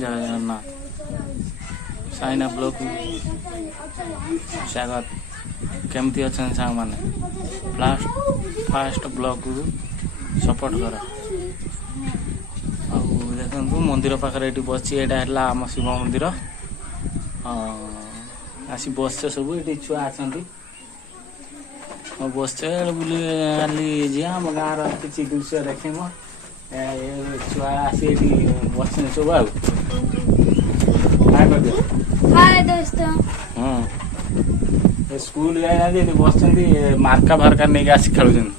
ଜୟ ଜଗନ୍ନାଥ। ସାଇନା ବ୍ଲକ୍ ସ୍ୱାଗତ। କେମିତି ଅଛନ୍ତି ସାଙ୍ଗମାନେ? ଫାଷ୍ଟ ବ୍ଲକ୍କୁ ସପୋର୍ଟ କର। ଆଉ ଦେଖନ୍ତୁ ମନ୍ଦିର ପାଖରେ ଏଠି ବସିଛି। ଏଇଟା ହେଲା ଆମ ଶିବ ମନ୍ଦିର। ଆସି ବସିଛ ସବୁ। ଏଠି ଛୁଆ ଅଛନ୍ତି। ବସିଛେ ବୁଲି କାଲି ଯିବା ଆମ ଗାଁର କିଛି ଦୃଶ୍ୟ ଦେଖିବ। ଛୁଆ ଆସି ଏଠି ବସିଛନ୍ତି ସବୁ। ଆଉ ସ୍କୁଲ ଯାଇନାହାନ୍ତି, ଏଠି ବସିଛନ୍ତି। ମାର୍କା ଫାର୍କା ନେଇକି ଆସି ଖେଳୁଛନ୍ତି।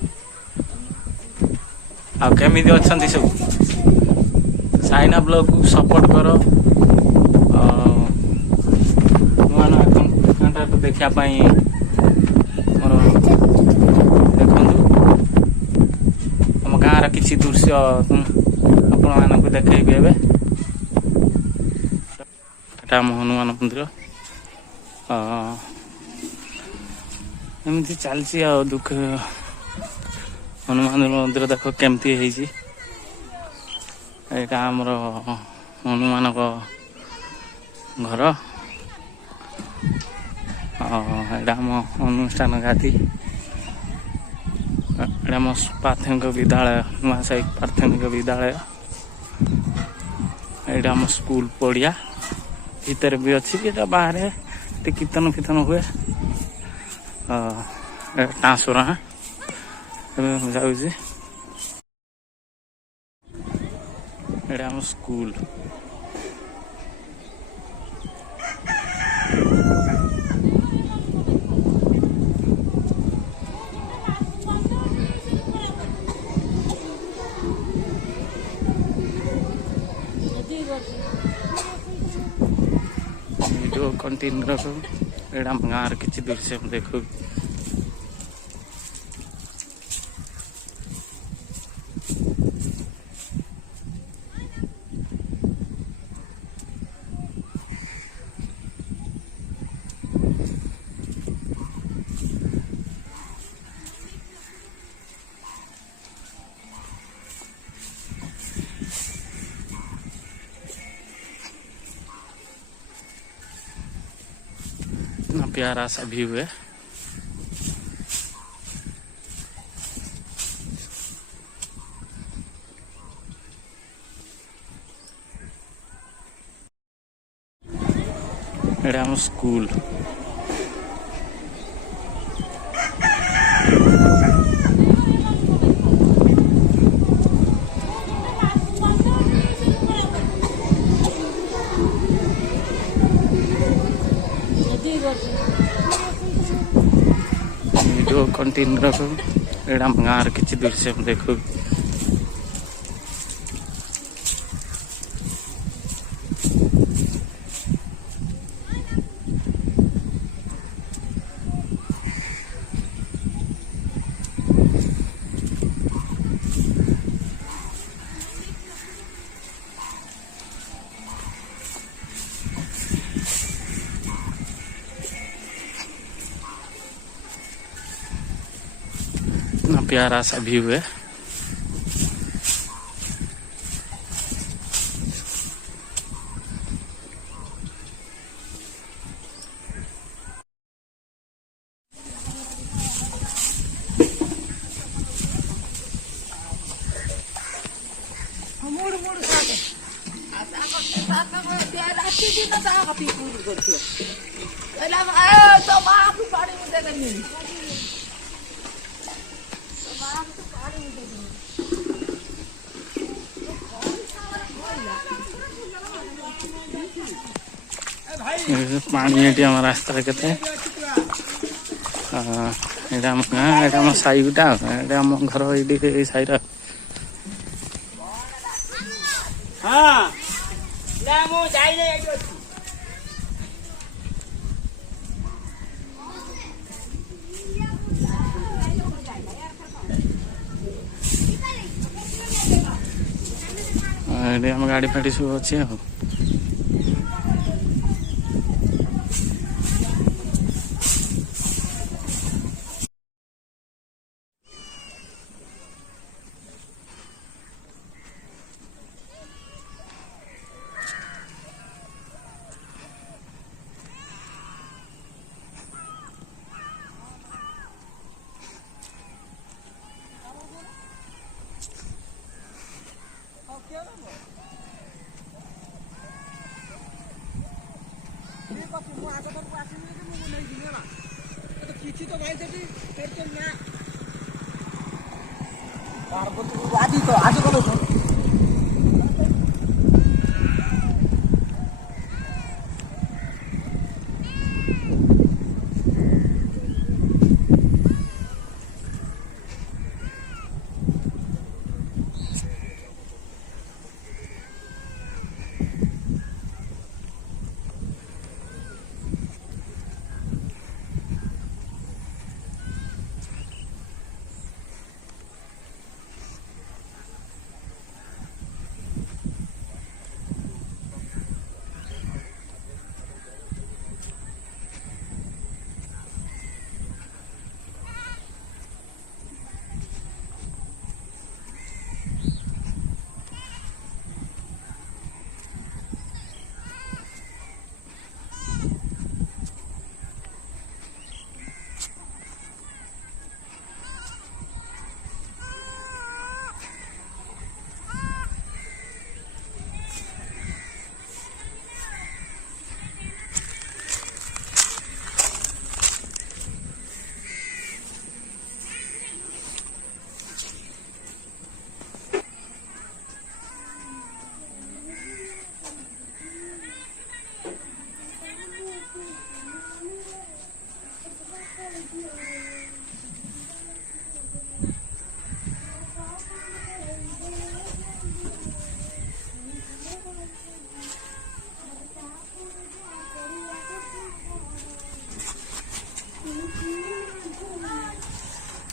ଆଉ କେମିତି ଅଛନ୍ତି ସବୁ? ସାଇନା ବ୍ଲଗକୁ ସପୋର୍ଟ କର। ନୂଆ ନୂଆ କଣ୍ଟେଣ୍ଟ ଦେଖିବା ପାଇଁ ମୋର ଦେଖନ୍ତୁ। ଆମ ଗାଁର କିଛି ଦୃଶ୍ୟ ଆପଣମାନଙ୍କୁ ଦେଖେଇବି ଏବେ। ଏଟା ଆମ ହନୁମାନ ମନ୍ଦିର। ଏମିତି ଚାଲିଛି ଆଉ ଦୁଃଖ। ହନୁମାନ ମନ୍ଦିର ଦେଖ କେମିତି ହେଇଛି। ଏଇଟା ଆମର ହନୁମାନଙ୍କ ଘର। ଏଇଟା ଆମ ଅନୁଷ୍ଠାନ ଗାଦି। ଏଇଟା ଆମ ପ୍ରାଥମିକ ବିଦ୍ୟାଳୟ, ନୂଆସାହି ପ୍ରାଥମିକ ବିଦ୍ୟାଳୟ। ଏଇଟା ଆମ ସ୍କୁଲ ପଡ଼ିଆ ଭିତରେ ବି ଅଛି। ଏଇଟା ବାହାରେ କୀର୍ତ୍ତନ ଫୀର୍ତ୍ତନ ହୁଏ। ଟ୍ରାନ୍ସଫର ଏବେ ଯାଉଛି। ଏଇଟା ଆମ ସ୍କୁଲ। ଭିଡ଼ିଓ କଣ୍ଟିନ୍ୟୁ ରଖୁ। ଏଇଟା ଆମ ଗାଁର କିଛି ଦୃଶ୍ୟ ମୁଁ ଦେଖୁ। इतना प्यारा सा व्यू है। एटा हम स्कूल। वीडियो कंटिन्यू रखो। एटा हम गाँव किसी दृश्य देखो। इतना प्यारा सा व्यू है। पानी ये आम रास्ता के आम गाँ आम साई गुटा आम घर ये साई आम गाड़ी फाड़ी सब अच्छे। आधी तो आधी बोलो तो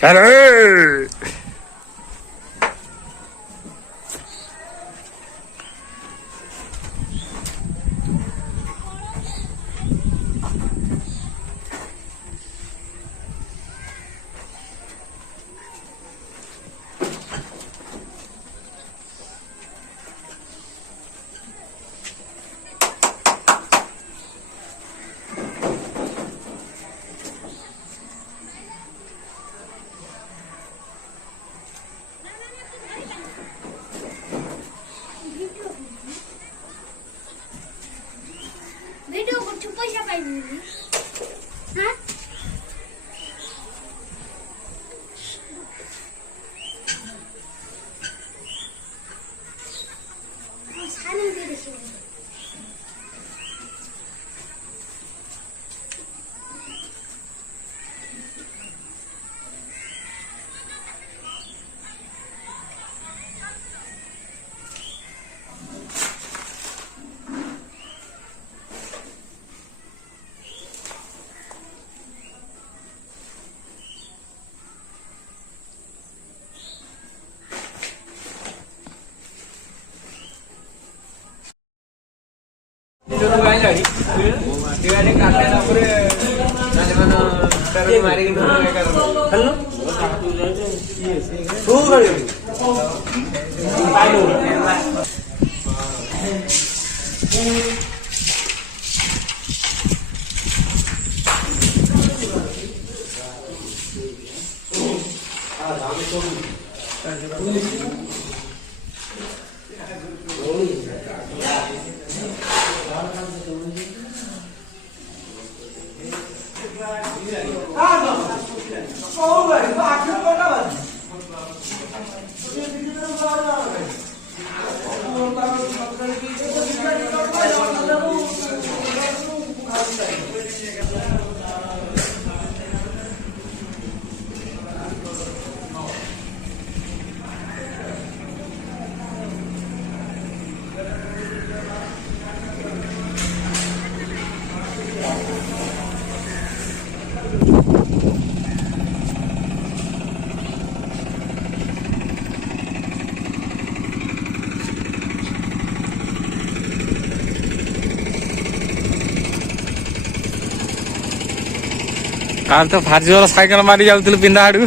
अरे व्हिडिओ कुठे पैसा पाहिजे हा छान आहे ते କାଲି ତ ଫାର୍ଜିବାର ସାଇକେଲ ମାରି ଯାଉଥିଲୁ ପିନ୍ଧା ଆଡୁ।